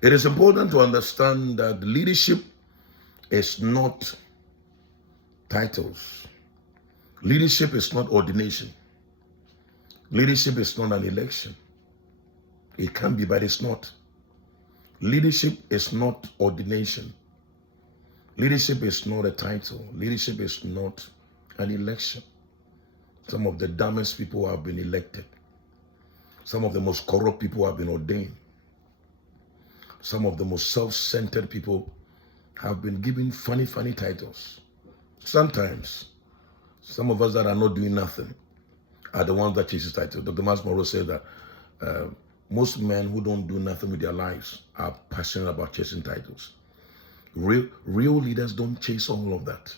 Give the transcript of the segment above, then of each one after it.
It is important to understand that leadership is not titles. Leadership is not ordination. Leadership is not an election. It can be, but it's not. Leadership is not ordination. Leadership is not a title. Leadership is not an election. Some of the dumbest people have been elected. Some of the most corrupt people have been ordained. Some of the most self-centered people have been given funny titles. Sometimes, some of us that are not doing nothing are the ones that chase titles. Dr. Miles Monroe said that most men who don't do nothing with their lives are passionate about chasing titles. Real leaders don't chase all of that.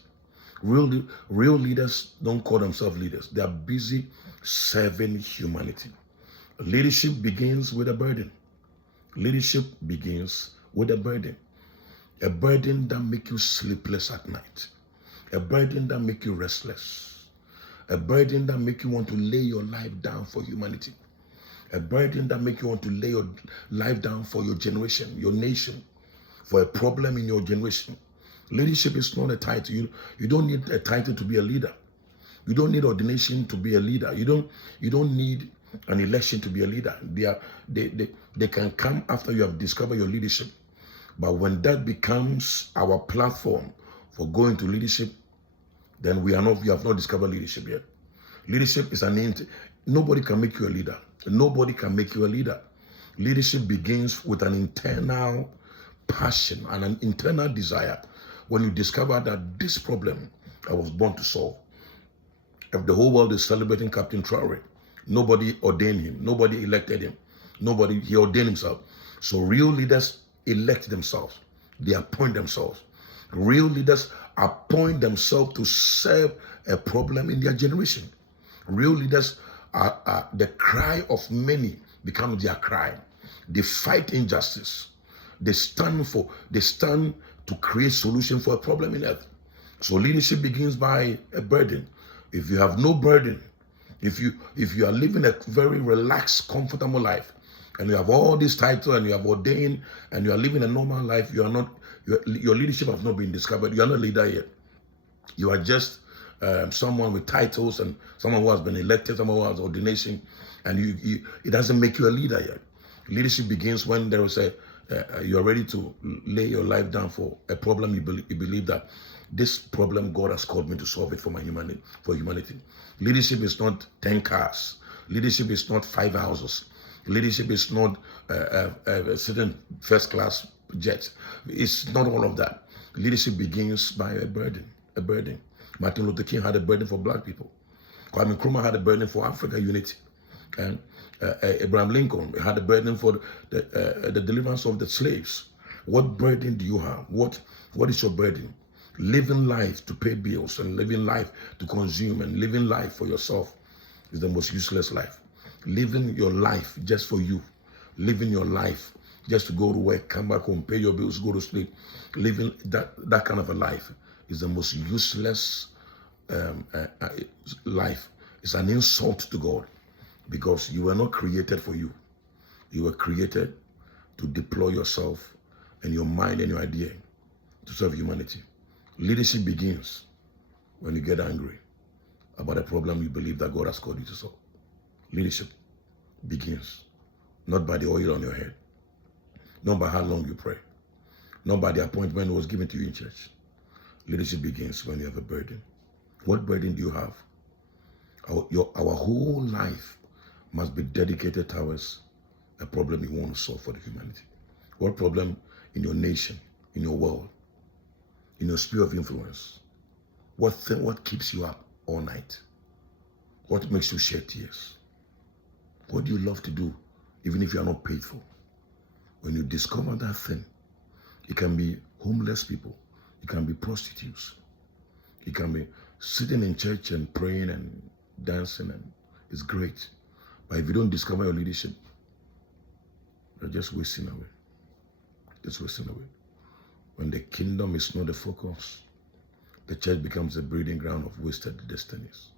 Real leaders don't call themselves leaders. They are busy serving humanity. Leadership begins with a burden. Leadership begins with a burden. A burden that makes you sleepless at night. A burden that makes you restless. A burden that makes you want to lay your life down for humanity. A burden that makes you want to lay your life down for your generation, your nation, for a problem in your generation. Leadership is not a title. You don't need a title to be a leader. You don't need ordination to be a leader. You don't need an election to be a leader. They can come after you have discovered your leadership. But when that becomes our platform for going to leadership, then we have not discovered leadership yet. Leadership is nobody can make you a leader. Nobody can make you a leader. Leadership begins with an internal passion and an internal desire. When you discover that this problem I was born to solve. If the whole world is celebrating Captain Traore, nobody ordained him, nobody elected him, he ordained himself. So real leaders elect themselves, they appoint themselves. Real leaders appoint themselves to serve a problem in their generation. Real leaders are the cry of many becomes their cry. They fight injustice. They stand to create solution for a problem in earth. So leadership begins by a burden. If you have no burden, if you are living a very relaxed, comfortable life, and you have all these titles and you have ordained and you are living a normal life, your leadership has not been discovered. You are not a leader yet. You are just someone with titles and someone who has been elected, someone who has ordination, and it doesn't make you a leader yet. Leadership begins when there is you are ready to lay your life down for a problem. You believe that this problem God has called me to solve it for humanity. Leadership is not 10 cars. Leadership is not 5 houses. Leadership is not a certain first class jet. It's not all of that. Leadership begins by a burden. A burden. Martin Luther King had a burden for black people. Kwame Nkrumah had a burden for Africa unity. And Abraham Lincoln had a burden for the deliverance of the slaves. What burden do you have? What is your burden? Living life to pay bills and living life to consume and living life for yourself is the most useless life. Living your life just for you. Living your life just to go to work, come back home, pay your bills, go to sleep. Living that kind of a life is the most useless life. It's an insult to God. Because you were not created for you. You were created to deploy yourself and your mind and your idea to serve humanity. Leadership begins when you get angry about a problem you believe that God has called you to solve. Leadership begins not by the oil on your head, not by how long you pray, not by the appointment that was given to you in church. Leadership begins when you have a burden. What burden do you have? Our whole life must be dedicated towards a problem you want to solve for the humanity. What problem in your nation, in your world, in your sphere of influence? What keeps you up all night? What makes you shed tears? What do you love to do, even if you are not paid for? When you discover that thing, it can be homeless people, it can be prostitutes, it can be sitting in church and praying and dancing, and it's great. But if you don't discover your leadership, you're just wasting away. Just wasting away. When the kingdom is not the focus, the church becomes a breeding ground of wasted destinies.